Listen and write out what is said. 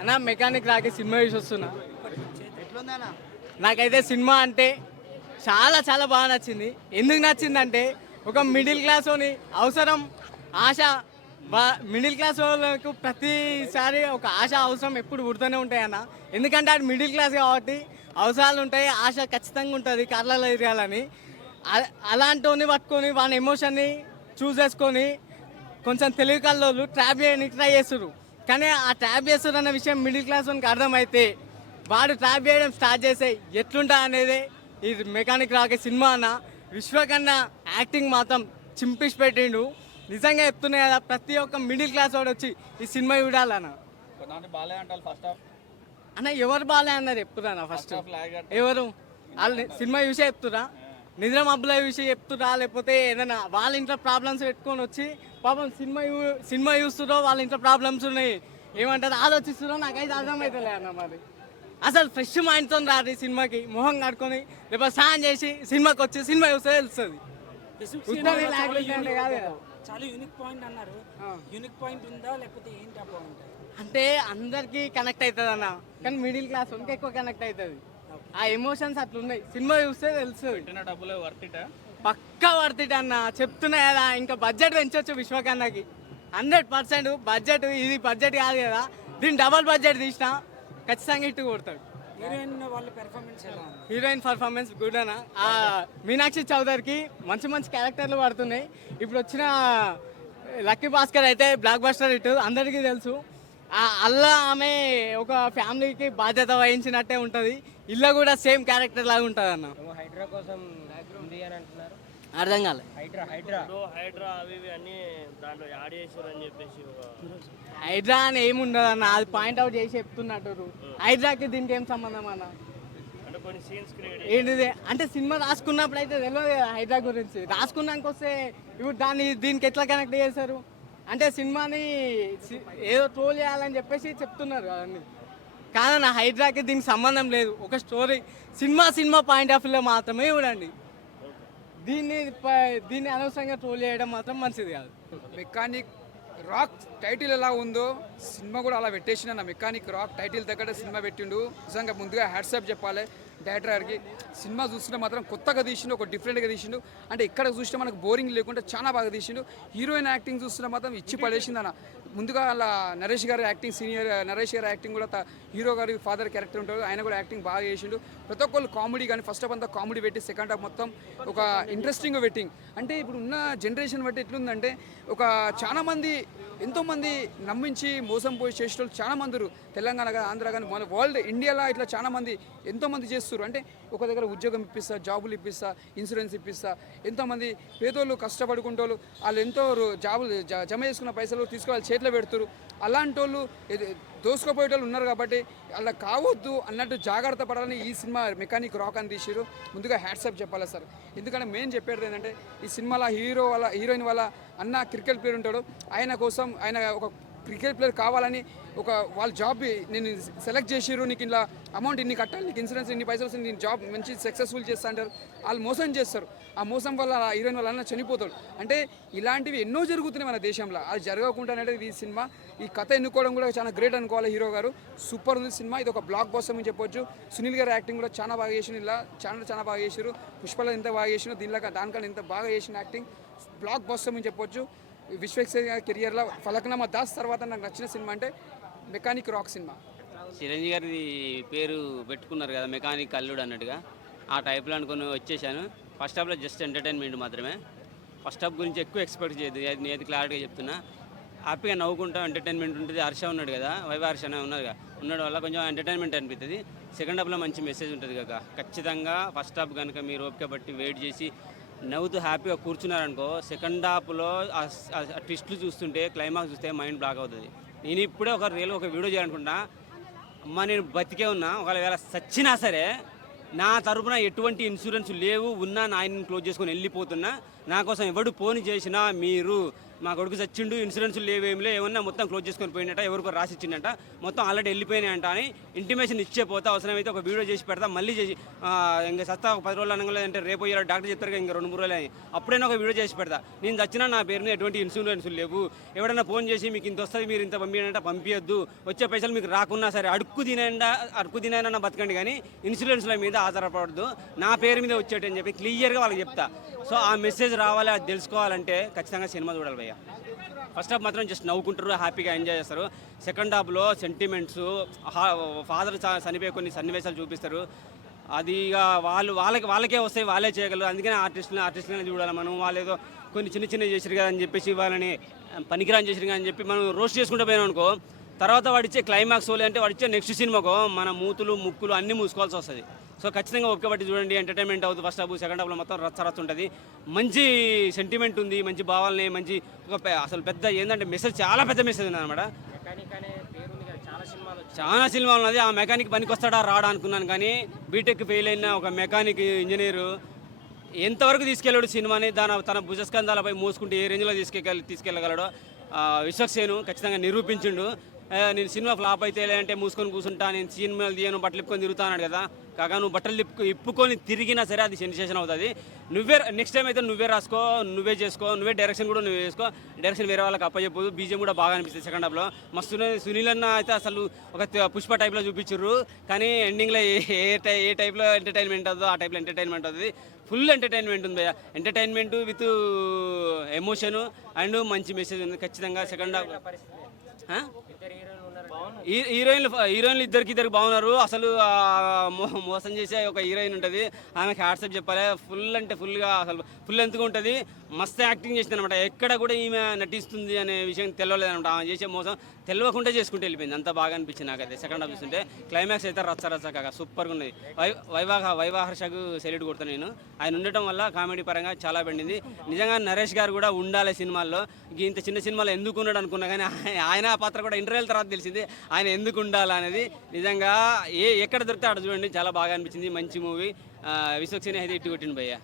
అన్న mechanic రాకే cinema చూసి వస్తున్నా. నాకైతే సినిమా అంటే చాలా చాలా బాగా నచ్చింది. ఎందుకు నచ్చిందంటే ఒక మిడిల్ క్లాస్ అని అవసరం, ఆశ, మిడిల్ క్లాస్ వాళ్ళకు ప్రతిసారి ఒక ఆశ అవసరం ఎప్పుడు పుడుతూనే ఉంటాయి అన్న. ఎందుకంటే అది మిడిల్ క్లాస్ కాబట్టి అవసరాలు ఉంటాయి, ఆశ ఖచ్చితంగా ఉంటుంది కార్లలో తిరగాలని. అలాంటివన్నీ పట్టుకొని వాళ్ళ ఎమోషన్ని చూసేసుకొని కొంచెం తెలివి కల్లోళ్ళు ట్రాప్ చేయడానికి ట్రై చేస్తారు. కానీ ఆ ట్రాప్ చేస్తారు అన్న విషయం మిడిల్ క్లాస్ వానికి అర్థమైతే వాడు ట్రాప్ చేయడం స్టార్ట్ చేసే ఎట్లుంటా అనేది ఈ మెకానిక్ రాకే సినిమా అన్న. విశ్వకన్నా యాక్టింగ్ మాత్రం చింపిసి పెట్టిండు. నిజంగా చెప్తున్నాయి కదా, ప్రతి ఒక్క మిడిల్ క్లాస్ వాడు వచ్చి ఈ సినిమా చూడాలన్న. అన్న ఎవరు బాలే అన్నారు చెప్తున్నా ఫస్ట్, ఎవరు వాళ్ళు సినిమా చూసే చెప్తురా, నిద్ర మబ్బుల చూసి చెప్తురా, లేకపోతే ఏదైనా వాళ్ళ ఇంట్లో ప్రాబ్లమ్స్ పెట్టుకొని వచ్చి పాపం సినిమా చూస్తురో వాళ్ళ ఇంట్లో ప్రాబ్లమ్స్ ఉన్నాయి ఏమంటారు ఆలోచిస్తురో నాకైతే అర్థమవుతలే అన్న. మరి అసలు ఫ్రెష్ మైండ్తో రాదు సినిమాకి, మొహం కడుకొని లేకపోతే స్నానం చేసి సినిమాకి వచ్చి సినిమా చూస్తే తెలుస్తుంది. చాలా యూనిక్ పాయింట్ అన్నారు, యూనిక్ పాయింట్ ఉందా లేకపోతే ఏంటి ఆ పాయింట్? అంటే అందరికి కనెక్ట్ అవుతుంది అన్న, కానీ మిడిల్ క్లాస్ ఇంకా ఎక్కువ కనెక్ట్ అవుతుంది. ఆ ఎమోషన్స్ అట్లున్నాయి, సినిమా చూస్తే తెలుస్తుంది. పక్కా వర్తిట్ అన్న చెప్తున్నా కదా. ఇంకా బడ్జెట్ పెంచవచ్చు విశ్వకన్నకి 100%. బడ్జెట్ ఇది బడ్జెట్ కాదు కదా, దీన్ని డబల్ బడ్జెట్ తీసిన ఖచ్చితంగా ఇట్టు కొడతాడు. హీరోయిన్ వాళ్ళ పెర్ఫార్మెన్స్ ఎలా ఉంది? హీరోయిన్ పర్ఫార్మెన్స్ గుడ్ అన్న. మీనాక్షి చౌదరికి మంచి మంచి క్యారెక్టర్లు పడుతున్నాయి. ఇప్పుడు వచ్చిన లక్కీ భాస్కర్ అయితే బ్లాక్ బస్టర్ హిట్ అందరికీ తెలుసు. అల్లా ఆమె ఒక ఫ్యామిలీకి బాధ్యత వహించినట్టే ఉంటుంది. ఇల్లు కూడా సేమ్ క్యారెక్టర్ లాగా ఉంటుంది అన్న. హైడ్రా కోసం ఉంది అని అంటున్నారు, అర్థం కాలే. హైడ్రా అవి అన్ని దాంట్లో యాడ్ చేశారు అని చెప్పేసి హైడ్రా అని ఏముండదు అన్న, అది పాయింట్ అవుట్ చేసి చెప్తున్నట్టు. హైడ్రాకి దీనికి ఏం సంబంధం అన్న? అంటే కొన్ని సీన్స్ క్రియేట్ ఏంటిది అంటే సినిమా రాసుకున్నప్పుడు అయితే తెలియదు కదా హైడ్రా గురించి. రాసుకున్నాక వస్తే ఇప్పుడు దీనికి ఎట్లా కనెక్ట్ చేశారు అంటే సినిమాని ఏదో ట్రోల్ చేయాలని చెప్పేసి చెప్తున్నారు అవన్నీ. కాదన్న, హైడ్రాకి దీనికి సంబంధం లేదు. ఒక స్టోరీ సినిమా పాయింట్ ఆఫ్ వ్యూలో మాత్రమే చూడండి. దీన్ని అనవసరంగా ట్రోల్ చేయడం మాత్రం మంచిది కాదు. మెకానిక్ రాక్ టైటిల్ ఎలా ఉందో సినిమా కూడా అలా పెట్టేసిన. నా మెకానిక్ రాక్ టైటిల్ తగ్గట్టు సినిమా పెట్టిండు. నిజంగా ముందుగా హ్యాట్సాప్ చెప్పాలి డైరెక్టర్ గారికి. సినిమా చూస్తుంటే మాత్రం కొత్తగా తీసిండు, ఒక డిఫరెంట్గా తీసిండు. అంటే ఇక్కడ చూస్తే మనకు బోరింగ్ లేకుండా చాలా బాగా తీసిండు. హీరోయిన్ యాక్టింగ్ చూస్తుంటే మాత్రం ఇచ్చి పడేసింది అన్న. ముందుగా అలా నరేష్ గారి యాక్టింగ్, సీనియర్ నరేష్ గారి యాక్టింగ్ కూడా హీరో గారి ఫాదర్ క్యారెక్టర్ ఉంటాడు, ఆయన కూడా యాక్టింగ్ బాగా చేసిండు. ప్రతి ఒక్కళ్ళు కామెడీ కానీ ఫస్ట్ హాఫ్ అంతా కామెడీ పెట్టి సెకండ్ హాఫ్ మొత్తం ఒక ఇంట్రెస్టింగ్ వెట్టింగ్. అంటే ఇప్పుడు ఉన్న జనరేషన్ బట్టి ఎట్లుందంటే ఒక చాలామంది ఎంతోమంది నమ్మించి మోసం పోయి చేసేటోళ్ళు చాలామంది తెలంగాణ కానీ ఆంధ్ర కానీ మన వరల్డ్ ఇండియాలో ఇట్లా చాలామంది ఎంతోమంది చేస్తారు. అంటే ఒక దగ్గర ఉద్యోగం ఇప్పిస్తా, జాబులు ఇప్పిస్తా, ఇన్సూరెన్స్ ఇప్పిస్తా, ఎంతోమంది పేదోళ్ళు కష్టపడుకుంటోళ్ళు వాళ్ళు ఎంతో జాబులు జమ చేసుకున్న పైసలు తీసుకుని చేతిలో పెడతారు. అలాంటి వాళ్ళు దోసుకోపోయేటోళ్ళు ఉన్నారు కాబట్టి అలా కావద్దు అన్నట్టు జాగ్రత్త పడాలని ఈ సినిమా మెకానిక్ రాక్ అని తీసిరు. ముందుగా హ్యాట్సాప్ చెప్పాలి సార్. ఎందుకంటే మెయిన్ చెప్పేది ఏంటంటే ఈ సినిమాలో హీరోయిన్ వాళ్ళ అన్న క్రికెట్ ప్లేయర్ ఉంటాడు, ఆయన ఒక క్రికెట్ ప్లేయర్ కావాలని ఒక వాళ్ళ జాబ్ నేను సెలెక్ట్ చేసిర్రు, నీకు ఇలా అమౌంట్ ఇన్ని కట్టాలి, నీకు ఇన్సూరెన్స్ ఇన్ని పైసలు వస్తుంది, నేను జాబ్ మంచి సక్సెస్ఫుల్ చేస్తా అంటారు. వాళ్ళు మోసం చేస్తారు. ఆ మోసం వల్ల హీరోయిన్ వాళ్ళ అన్న చనిపోతాడు. అంటే ఇలాంటివి ఎన్నో జరుగుతున్నాయి మన దేశంలో. అది జరగకుండా అనేది ఈ సినిమా, ఈ కథ ఎన్నుకోవడం కూడా చాలా గ్రేట్ అనుకోవాలి. హీరో గారు సూపర్ ఉంది సినిమా. ఇది ఒక బ్లాక్ బస్టర్ అని చెప్పొచ్చు. సునీల్ గారి యాక్టింగ్ కూడా చాలా బాగా చేసిన, ఇలా చాలా బాగా చేసారు. పుష్పలో ఎంత బాగా చేసినా దానికన్నా ఎంత బాగా చేసిన యాక్టింగ్ బ్లాక్ బస్టర్ అని చెప్పొచ్చు. విశ్వేశ్వర కెరియర్లో ఫలక్నామా దాస్ తర్వాత నాకు నచ్చిన సినిమా అంటే మెకానిక్ రాక్ సినిమా. చిరంజీవి గారి పేరు పెట్టుకున్నారు కదా మెకానిక్ అల్లుడు అన్నట్టుగా, ఆ టైప్లో అనుకుని వచ్చేసాను. ఫస్ట్ హాఫ్లో జస్ట్ ఎంటర్టైన్మెంట్ మాత్రమే. ఫస్ట్ హాఫ్ గురించి ఎక్కువ ఎక్స్పెక్ట్ చేయదు, నేను క్లారిటీగా చెప్తున్నా. హ్యాపీగా నవ్వుకుంటాం, ఎంటర్టైన్మెంట్ ఉంటుంది. హర్ష ఉన్నాడు కదా, వైవ హర్ష ఉండడం వల్ల కొంచెం ఎంటర్టైన్మెంట్ అనిపిస్తుంది. సెకండ్ హాఫ్లో మంచి మెసేజ్ ఉంటుంది కదా. ఖచ్చితంగా ఫస్ట్ హాఫ్ కనుక మీరు ఓపిక బట్టి వెయిట్ చేసి నవ్వుతూ హ్యాపీగా కూర్చున్నారనుకో, సెకండ్ హాఫ్లో ఆ ట్విస్ట్లు చూస్తుంటే క్లైమాక్స్ చూస్తే మైండ్ బ్లాక్ అవుతుంది. నేను ఇప్పుడే ఒక వీడియో చేయాలనుకుంటున్నా. అమ్మ నేను బతికే ఉన్నా, ఒకవేళ సచ్చినా సరే నా తరపున ఎటువంటి ఇన్సూరెన్స్ లేవు, ఉన్నా నా ఆయన క్లోజ్ చేసుకొని వెళ్ళిపోతున్నా. నా కోసం ఎవడు ఫోన్ చేసినా మీరు మా కొడుకు చచ్చిండు, ఇన్సూరెన్స్ లేవేమిలే, ఏమన్నా మొత్తం క్లోజ్ చేసుకొని పోయినట్ట, ఎవరికో రాసి ఇచ్చిండట, మొత్తం ఆల్రెడీ వెళ్ళిపోయినాయంట అని ఇంటిమేషన్ ఇచ్చే పోతే అవసరమైతే ఒక వీడియో చేసి పెడతా, మళ్ళీ చేసి ఇంకా సత్తా ఒక 10 రోజులు అనగా అంటే రేపు అయ్యారు డాక్టర్ చెప్తారు ఇంకా 2-3 రోజులు అని, అప్పుడైనా ఒక వీడియో చేసి పెడతా. నేను చచ్చినా నా పేరుని ఎటువంటి ఇన్సూరెన్స్ లేవు, ఎవరైనా ఫోన్ చేసి మీకు ఇంత వస్తుంది మీరు ఇంత పంపించంటే పంపించద్దు, వచ్చే పైసలు మీకు రాకున్నా సరే అడుక్కు తినైనా బతకండి కానీ ఇన్సూరెన్స్ల మీద ఆధారపడద్దు, నా పేరు మీద వచ్చేటని చెప్పి క్లియర్గా వాళ్ళకి చెప్తా. సో ఆ మెసేజ్ రావాలి, అది తెలుసుకోవాలంటే ఖచ్చితంగా సినిమా చూడాలి భయ్య. ఫస్ట్ హాఫ్ మాత్రం జస్ట్ నవ్వుకుంటారు, హ్యాపీగా ఎంజాయ్ చేస్తారు. సెకండ్ హాఫ్లో సెంటిమెంట్స్, ఫాదర్ చనిపోయే కొన్ని సన్నివేశాలు చూపిస్తారు. అది ఇక వాళ్ళకే వస్తాయి, వాళ్ళే చేయగలరు. అందుకనే ఆర్టిస్టులనే చూడాలి మనం. వాళ్ళు ఏదో కొన్ని చిన్న చేసారు కదా అని చెప్పేసి వాళ్ళని పనికిరాని చేసారు కదా అని చెప్పి మనం రోస్ట్ చేసుకుంటూ పోయినాం అనుకో, తర్వాత వాడిచ్చే క్లైమాక్స్ అంటే వాడిచ్చే నెక్స్ట్ సినిమాకు మన మూతులు ముక్కులు అన్నీ మూసుకోవాల్సి వస్తుంది. సో ఖచ్చితంగా ఒక్కబట్టి చూడండి, ఎంటర్టైన్మెంట్ అవుతుంది. ఫస్ట్ హాఫ్ సెకండ్ హాఫ్లో మొత్తం రచ్చ ఉంటుంది, మంచి సెంటిమెంట్ ఉంది, మంచి భావాలని, మంచి అసలు పెద్ద ఏంటంటే మెసేజ్, చాలా పెద్ద మెసేజ్ ఉంది అనమాట. చాలా సినిమాలు ఉన్నది. ఆ మెకానిక్ పనికి వస్తాడా రాడా అనుకున్నాను, కానీ బీటెక్ ఫెయిల్ అయిన ఒక మెకానిక్ ఇంజనీరు ఎంతవరకు తీసుకెళ్ళాడు సినిమాని, తన భుజస్కంధాలపై మోసుకుంటూ ఏ రేంజ్లో తీసుకెళ్ళగలడో విశ్వక్సేను ఖచ్చితంగా నిరూపించిండు. నేను సినిమా ఫ్లాప్ అయితే అంటే మూసుకొని కూర్చుంటా, నేను సినిమాలు తీయను, బట్టలు ఇప్పుకొని తిరుగుతా అన్నాడు కదా. కాగా నువ్వు బట్టలు ఇప్పుకొని తిరిగినా సరే అది సెన్సేషన్ అవుతుంది. నెక్స్ట్ టైం అయితే నువ్వే రాసుకో, నువ్వే చేసుకో, నువ్వే డైరెక్షన్ కూడా నువ్వే చేసుకో, డైరెక్షన్ వేరే వాళ్ళకి అప్పచెప్పు. బీజిఎం కూడా బాగా అనిపిస్తుంది సెకండ్ హాఫ్లో మస్తు. సునీల్ అన్న అయితే అసలు ఒక పుష్ప టైప్లో చూపించారు, కానీ ఎండింగ్లో ఏ టైప్లో ఎంటర్టైన్మెంట్ అవుతుందో ఆ టైప్లో ఎంటర్టైన్మెంట్ అవుతుంది. ఫుల్ ఎంటర్టైన్మెంట్ ఉంది భయ్య, ఎంటర్టైన్మెంట్ విత్ ఎమోషను అండ్ మంచి మెసేజ్ ఉంది ఖచ్చితంగా. సెకండ్ హాఫ్ హీరోయిన్లు ఇద్దరికి బాగున్నారు. అసలు మోసం చేసే ఒక హీరోయిన్ ఉంటుంది, ఆమెకి హ్యాట్సప్ చెప్పాలి. ఫుల్ అంటే ఫుల్గా అసలు ఫుల్ ఎంతగా ఉంటుంది, మస్తు యాక్టింగ్ చేసింది అనమాట. ఎక్కడ కూడా ఈమె నటిస్తుంది అనే విషయం తెలియలేదనమాట. ఆమె చేసే మోసం తెలియకుండా చేసుకుంటూ వెళ్ళిపోయింది, అంత బాగా అనిపించింది నాకైతే. సెకండ్ హాఫ్ చూస్తుంటే క్లైమాక్స్ అయితే రచ్చ కాగా సూపర్గా ఉన్నది. వైవాహర్షకు సెల్యూట్ కొడతాను నేను. ఆయన ఉండటం వల్ల కామెడీ పరంగా చాలా పండింది. నిజంగా నరేష్ గారు కూడా ఉండాలి సినిమాల్లో. ఇంత చిన్న సినిమాలో ఎందుకు ఉన్నాడు అనుకున్నా, కానీ ఆయన పాత్ర కూడా ఇంటర్వ్యూల తర్వాత తెలిసింది ఆయన ఎందుకు ఉండాలి అనేది. నిజంగా ఎక్కడ దొరికితే అక్కడ చూడండి, చాలా బాగా అనిపించింది. మంచి మూవీ. విశ్వక్సేన్ అయితే ఇట్టు కొట్టిండు భయ్య.